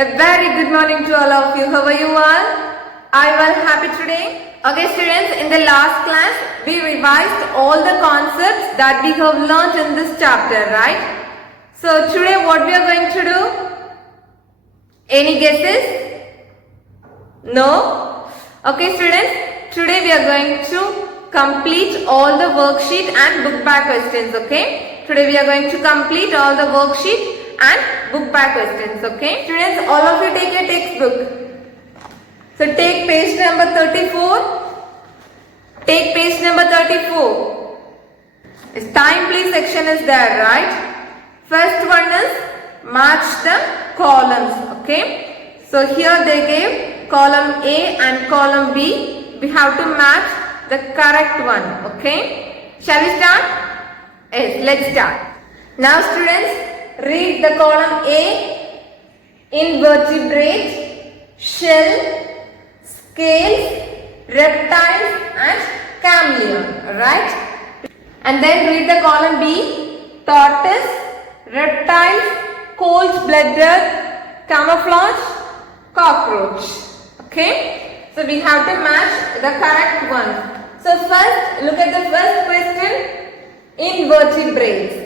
A very good morning to all of you. How are you all? Are you all happy today? Okay students, in the last class we revised all the concepts that we have learned in this chapter, right? So today what we are going to do? Any guesses? No? Okay students, today we are going to complete all the worksheet and book back questions, okay? Today we are going to complete all the worksheet and book back questions, okay? Students, all of you take your textbook. So take page number 34. Take page number 34. This time please section is there, right? First one is match the columns, okay? So here they gave column A and column B. We have to match the correct one, okay? Shall we start? Yes, let's start. Now students, read the column A: invertebrate, shell, scales, reptiles and chameleon, right? And then read the column B: tortoise, reptiles, cold-blooded, camouflage, cockroach. Okay? So we have to match the correct one. So first, look at the first question: invertebrates.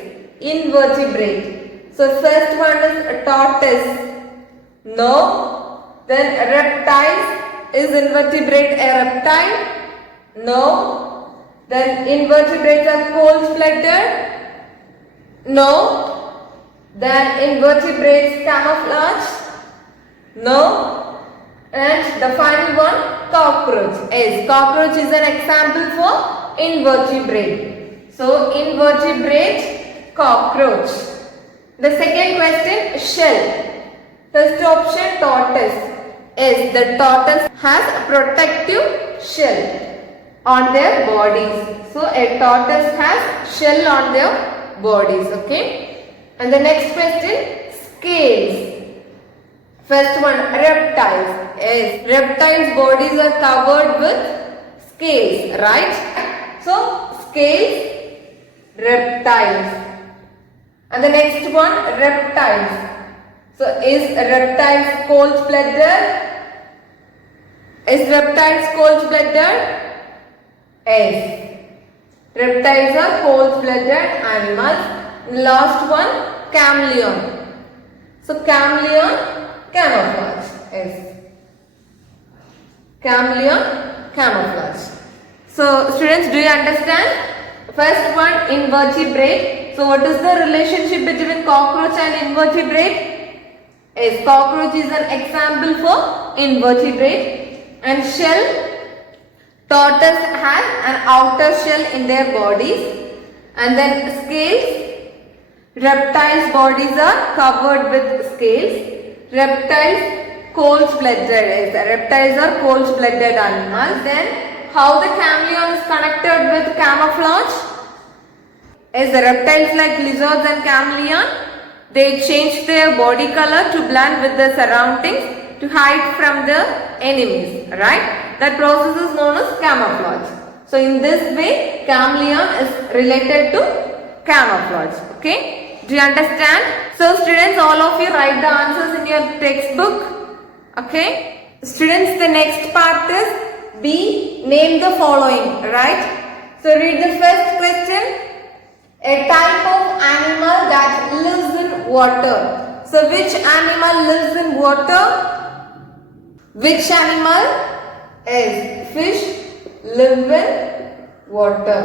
Invertebrate. So first one is a tortoise. No. Then reptiles. Is invertebrate a reptile? No. Then invertebrates are cold-blooded? No. Then invertebrates camouflage? No. And the final one, cockroach. Yes, cockroach is an example for invertebrate. So invertebrate, cockroach. The second question, shell. First option, tortoise. Yes, the tortoise has a protective shell on their bodies. So a tortoise has shell on their bodies, okay? And the next question, scales. First one, reptiles. Yes, reptiles' bodies are covered with scales, right? So scales, reptiles. And the next one, reptiles. So is reptiles cold-blooded? Is reptiles cold-blooded? Yes. Reptiles are cold-blooded animals. Last one, chameleon. So chameleon, camouflage. Yes. Chameleon, camouflage. So students, do you understand? First one, invertebrate. So what is the relationship between cockroach and invertebrate? Yes, cockroach is an example for invertebrate. And shell, tortoise has an outer shell in their bodies. And then scales, reptiles' bodies are covered with scales. Reptiles, cold-blooded. Yes, reptiles are cold-blooded animals. Then how the chameleon is connected with camouflage? Yes, the reptiles like lizards and chameleon, they change their body color to blend with the surroundings to hide from the enemies, right? That process is known as camouflage. So in this way, chameleon is related to camouflage, okay? Do you understand? So students, all of you write the answers in your textbook, okay? Students, the next part is B, name the following, right? So read the first question. A type of animal that lives in water. So which animal lives in water? Which animal? Is fish live in water.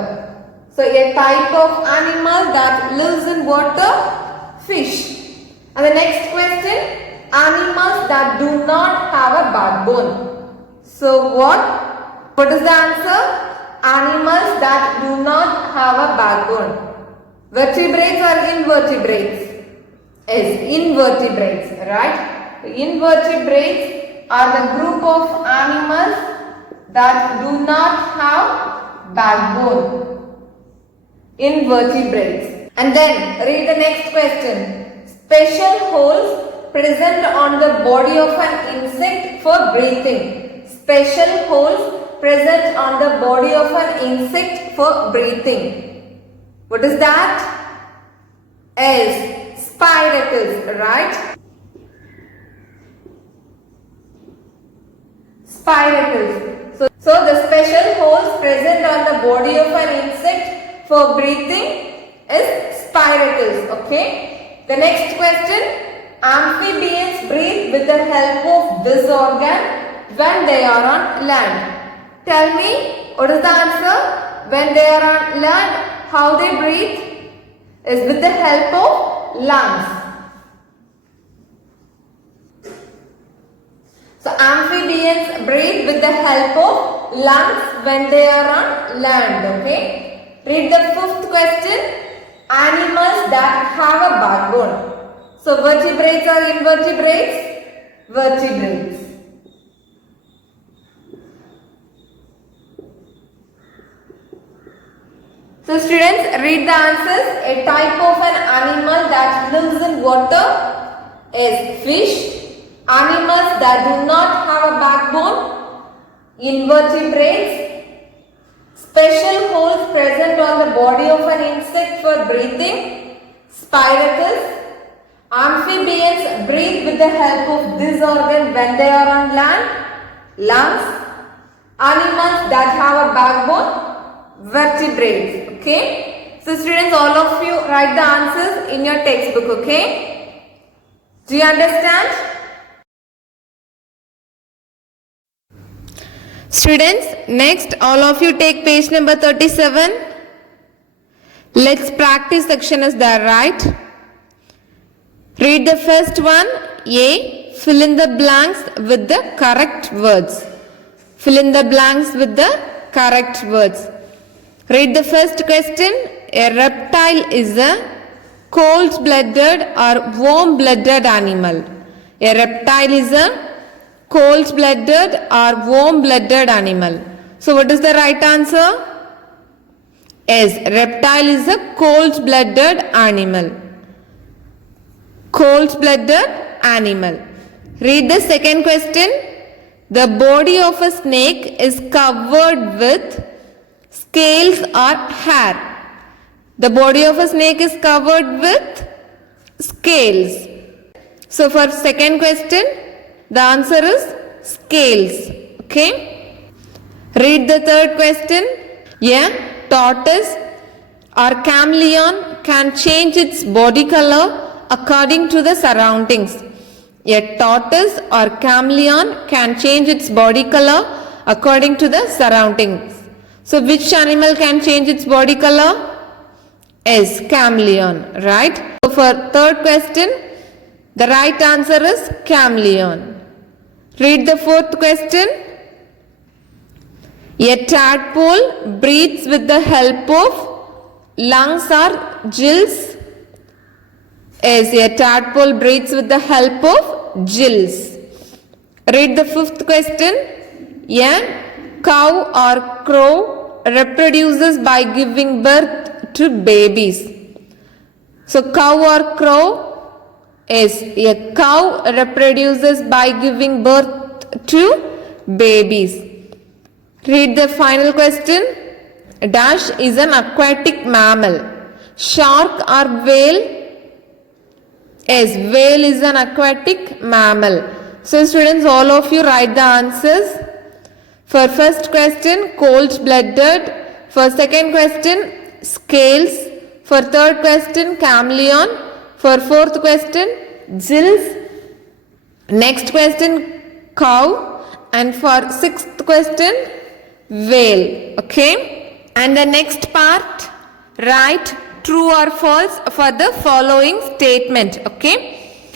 So a type of animal that lives in water, fish. And the next question, animals that do not have a backbone. So what is the answer? Animals that do not have a backbone. Vertebrates or invertebrates? Yes, invertebrates, right? The invertebrates are the group of animals that do not have backbone. Invertebrates. And then read the next question. Special holes present on the body of an insect for breathing. Special holes present on the body of an insect for breathing. What is that? Is spiracles, right? spiracles. So the special holes present on the body of an insect for breathing is spiracles. Okay. The next question. Amphibians breathe with the help of this organ when they are on land. Tell me, what is the answer? When they are on land, how they breathe? Is with the help of lungs. So amphibians breathe with the help of lungs when they are on land. Okay. Read the fifth question. Animals that have a backbone. So vertebrates or invertebrates? Vertebrates. So students, read the answers. A type of an animal that lives in water is fish. Animals that do not have a backbone, invertebrates. Special holes present on the body of an insect for breathing, spiracles. Amphibians breathe with the help of this organ when they are on land, lungs. Animals that have a backbone, vertebrates. Okay. So students, all of you write the answers in your textbook. Okay. Do you understand? Students, next all of you take page number 37. Let's practice section is there, right? Read the first one. A. Fill in the blanks with the correct words. Fill in the blanks with the correct words. Read the first question. A reptile is a cold-blooded or warm-blooded animal. A reptile is a cold-blooded or warm-blooded animal. So what is the right answer? Yes, reptile is a cold-blooded animal. Cold-blooded animal. Read the second question. The body of a snake is covered with scales or hair. The body of a snake is covered with scales. So for second question, the answer is scales. Okay. Read the third question. A tortoise or chameleon can change its body color according to the surroundings. A tortoise or chameleon can change its body color according to the surroundings. So which animal can change its body color? Yes, chameleon, right? So for third question, the right answer is chameleon. Read the fourth question. A tadpole breathes with the help of lungs or gills. Yes, a tadpole breathes with the help of gills. Read the fifth question. A cow or crow reproduces by giving birth to babies. So cow or crow is a cow reproduces by giving birth to babies. Read the final question. Dash is an aquatic mammal. Shark or whale? Yes, whale is an aquatic mammal. So students, all of you write the answers. For first question, cold-blooded. For second question, scales. For third question, chameleon. For fourth question, gills. Next question, cow. And for sixth question, whale. Okay. And the next part, write true or false for the following statement. Okay.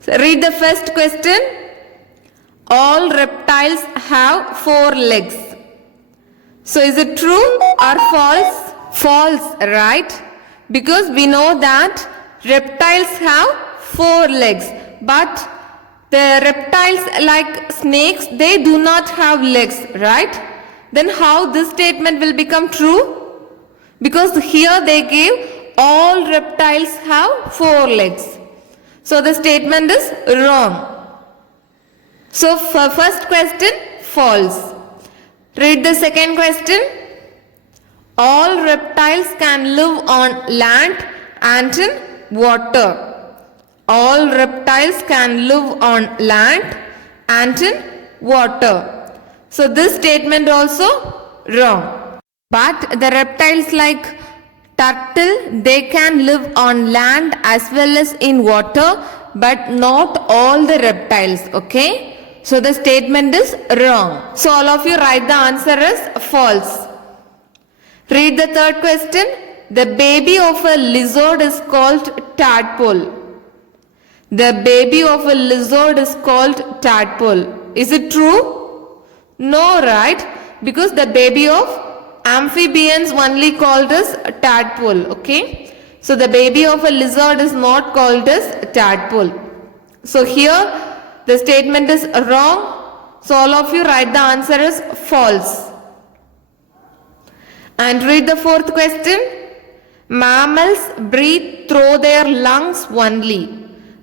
So read the first question. All reptiles have 4 legs. So is it true or false? False, right? Because we know that reptiles have 4 legs. But the reptiles like snakes, they do not have legs, right? Then how this statement will become true? Because here they gave all reptiles have 4 legs. So the statement is wrong. So for first question, false. Read the second question. All reptiles can live on land and in water. All reptiles can live on land and in water. So this statement also wrong. But the reptiles like turtle, they can live on land as well as in water, but not all the reptiles, okay? So the statement is wrong. So all of you write the answer as false. Read the third question. The baby of a lizard is called tadpole. The baby of a lizard is called tadpole. Is it true? No, right? Because the baby of amphibians only called as tadpole, okay? So the baby of a lizard is not called as tadpole. So here the statement is wrong. So all of you write the answer as false. And read the fourth question. Mammals breathe through their lungs only.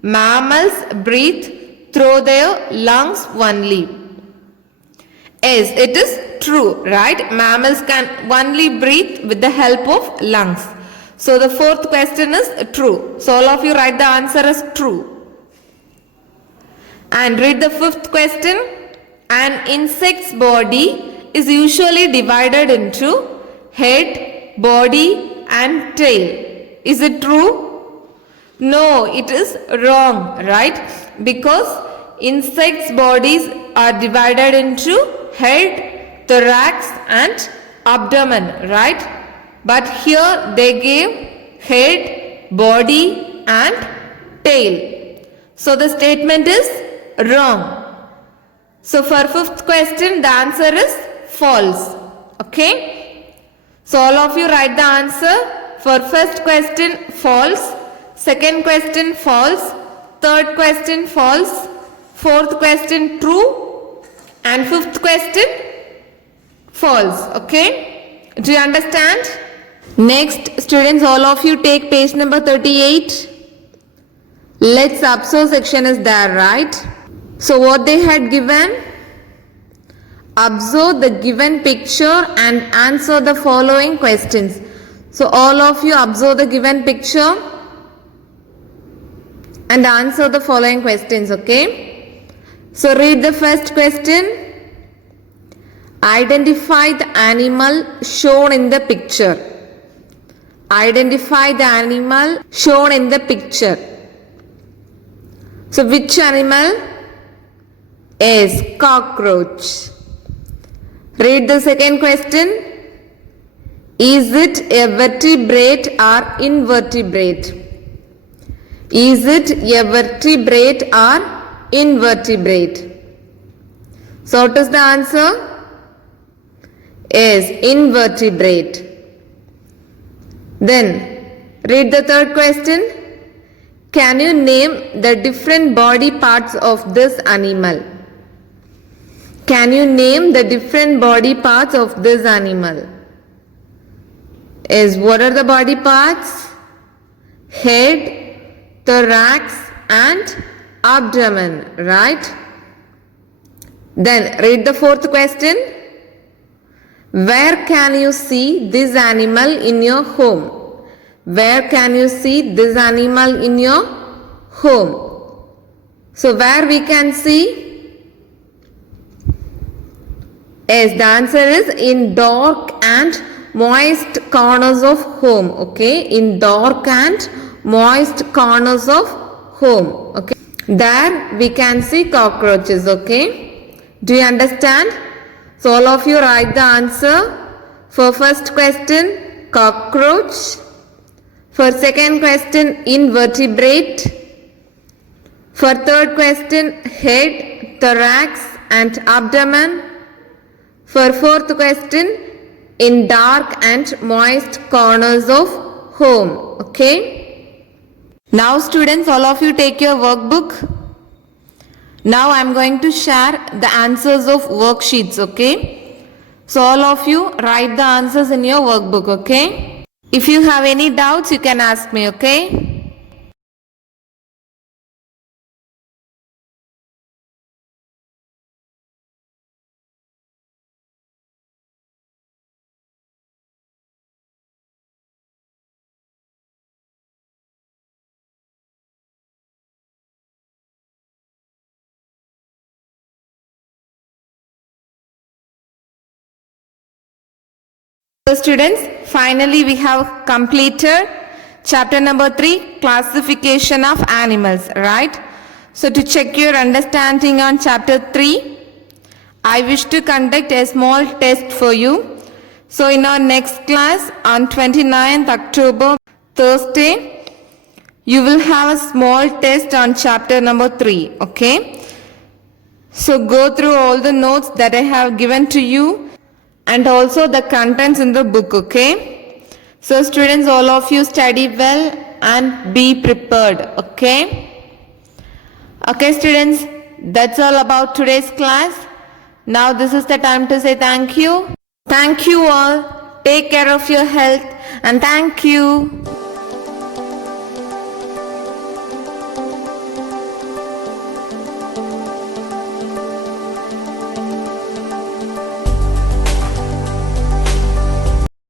Mammals breathe through their lungs only. Yes, it is true, right? Mammals can only breathe with the help of lungs. So the fourth question is true. So all of you write the answer as true. And read the fifth question. An insect's body is usually divided into head, body and tail. Is it true? No, it is wrong, right? Because insects' bodies are divided into head, thorax and abdomen, right? But here they gave head, body and tail. So the statement is wrong. So for fifth question, the answer is false. Okay? So all of you write the answer. For first question, false. Second question, false. Third question, false. Fourth question, true. And fifth question, false. Okay? Do you understand? Next, students, all of you take page number 38. Let's observe section is there, right? So what they had given? Observe the given picture and answer the following questions. So all of you observe the given picture and answer the following questions, okay? So read the first question. Identify the animal shown in the picture. Identify the animal shown in the picture. So which animal? Is cockroach. Read the second question. Is it a vertebrate or invertebrate? Is it a vertebrate or invertebrate? So what is the answer? Is invertebrate. Then read the third question. Can you name the different body parts of this animal? Can you name the different body parts of this animal? What are the body parts? Head, thorax and abdomen, right? Then read the fourth question. Where can you see this animal in your home? Where can you see this animal in your home? So where we can see? Yes, the answer is in dark and moist corners of home. Okay, in dark and moist corners of home. Okay, there we can see cockroaches. Okay, do you understand? So all of you write the answer. For first question, cockroach. For second question, invertebrate. For third question, head, thorax and abdomen. For fourth question, in dark and moist corners of home. Okay. Now students, all of you take your workbook. Now I am going to share the answers of worksheets. Okay. So all of you write the answers in your workbook. Okay. If you have any doubts, you can ask me. Okay. So students, finally we have completed chapter number 3, classification of animals, right? So to check your understanding on chapter 3, I wish to conduct a small test for you. So in our next class on 29th October, Thursday, you will have a small test on chapter number 3, okay? So go through all the notes that I have given to you and also the contents in the book, okay? So students, all of you study well and be prepared, okay? Okay students, that's all about today's class. Now this is the time to say thank you. Thank you all. Take care of your health and thank you.